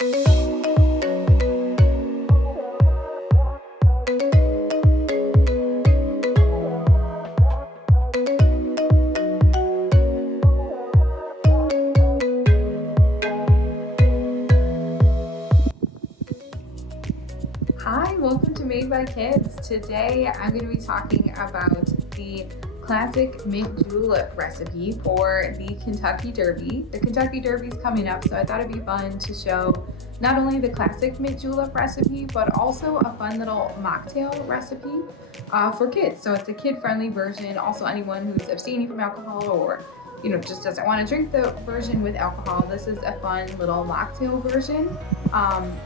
Hi, welcome to Made by Kids. Today I'm going to be talking about the classic mint julep recipe for the Kentucky Derby. The Kentucky Derby is coming up, so I thought it'd be fun to show not only the classic mint julep recipe, but also a fun little mocktail recipe for kids. So it's a kid-friendly version. Also, anyone who's abstaining from alcohol or just doesn't want to drink the version with alcohol, this is a fun little mocktail version.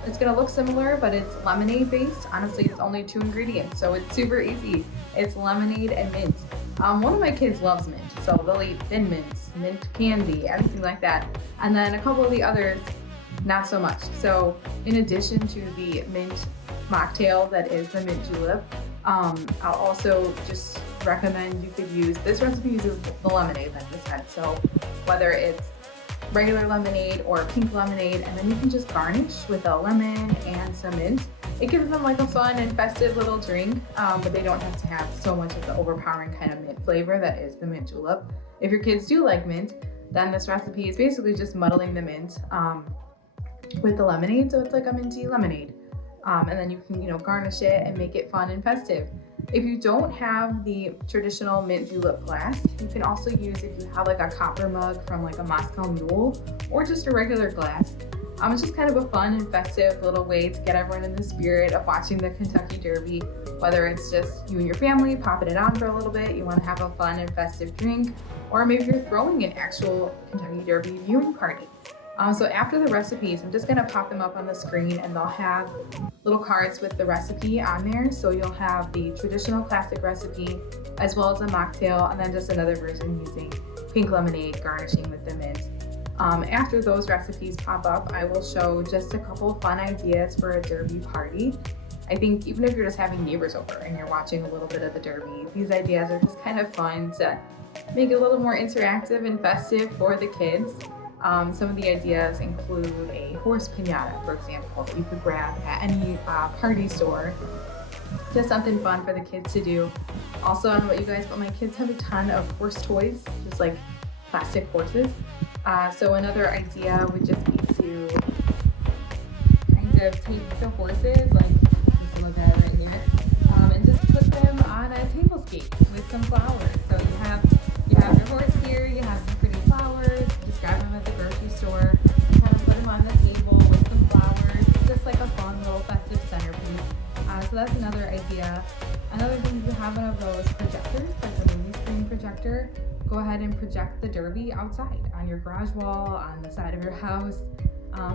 It's gonna look similar, but it's lemonade based. Honestly, it's only 2 ingredients, so it's super easy. It's lemonade and mint. One of my kids loves mint, so they'll eat Thin Mints, mint candy, anything like that. And then a couple of the others, not so much. So in addition to the mint mocktail that is the mint julep, I'll also just recommend you could use, this recipe uses the lemonade like I said. So whether it's regular lemonade or pink lemonade, and then you can just garnish with a lemon and some mint. It gives them like a fun and festive little drink, but they don't have to have so much of the overpowering kind of mint flavor that is the mint julep. If your kids do like mint, then this recipe is basically just muddling the mint with the lemonade, so it's like a minty lemonade. And then you can, garnish it and make it fun and festive. If you don't have the traditional mint julep glass, you can also use, if you have like a copper mug from like a Moscow Mule or just a regular glass. It's just kind of a fun and festive little way to get everyone in the spirit of watching the Kentucky Derby, whether it's just you and your family popping it on for a little bit, you want to have a fun and festive drink, or maybe you're throwing an actual Kentucky Derby viewing party. So after the recipes, I'm just gonna pop them up on the screen, and they'll have little cards with the recipe on there. So you'll have the traditional classic recipe as well as a mocktail, and then just another version using pink lemonade, garnishing with the mint. After those recipes pop up, I will show just a couple fun ideas for a derby party. I think even if you're just having neighbors over and you're watching a little bit of the derby, these ideas are just kind of fun to make it a little more interactive and festive for the kids. Some of the ideas include a horse piñata, for example, that you could grab at any party store. Just something fun for the kids to do. Also, I don't know about you guys, but my kids have a ton of horse toys, just like plastic horses. So another idea would just be to kind of take the horses, like this little guy right here, and just put them on a tablescape with some flowers. So you have your horse here, you have some pretty flowers, just grab them at the grocery store, kind of put them on the table with some flowers, just like a fun little festive centerpiece. So that's another idea. Another thing, if you have one of those projectors, like a movie screen projector, go ahead and project the derby outside on your garage wall, on the side of your house.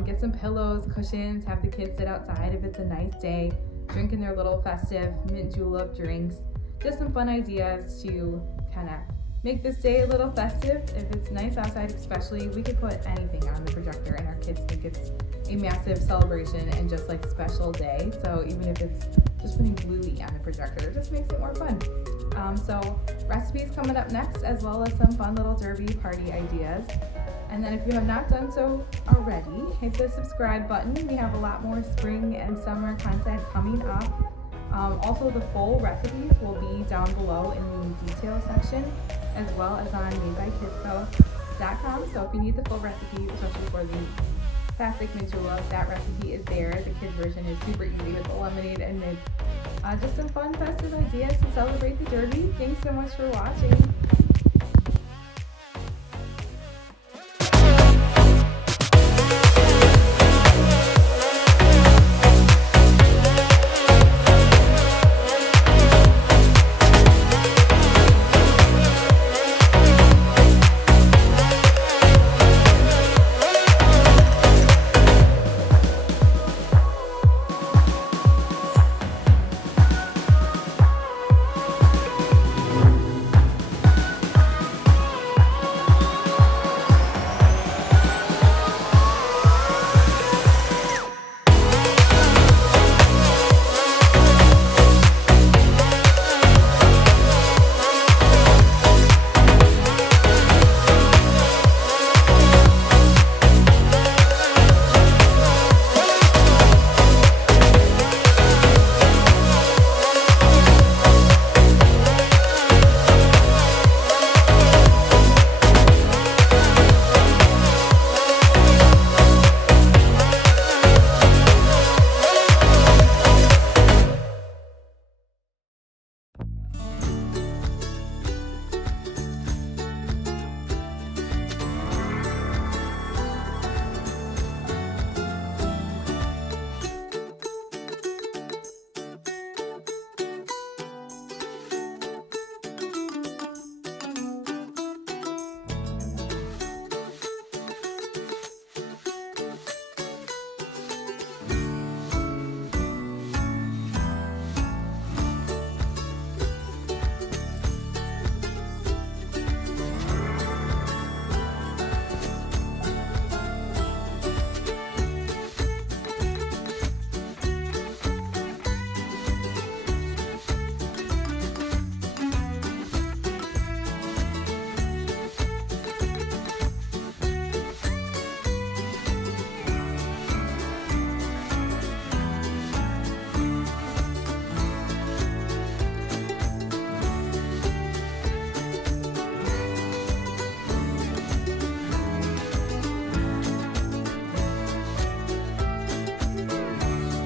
Get some pillows, cushions, have the kids sit outside if it's a nice day, drinking their little festive mint julep drinks. Just some fun ideas to kind of make this day a little festive. If it's nice outside especially, we could put anything on the projector and our kids think it's a massive celebration and just like special day. So even if it's just putting Bluey on the projector, it just makes it more fun. So recipes coming up next, as well as some fun little derby party ideas. And then if you have not done so already, hit the subscribe button. We have a lot more spring and summer content coming up. Also, the full recipes will be down below in the detail section, as well as on madebykidsco.com. So if you need the full recipe, especially for the classic mint julep, that recipe is there. The kids version is super easy with the lemonade and mint. Just some fun festive ideas to celebrate the derby. Thanks so much for watching.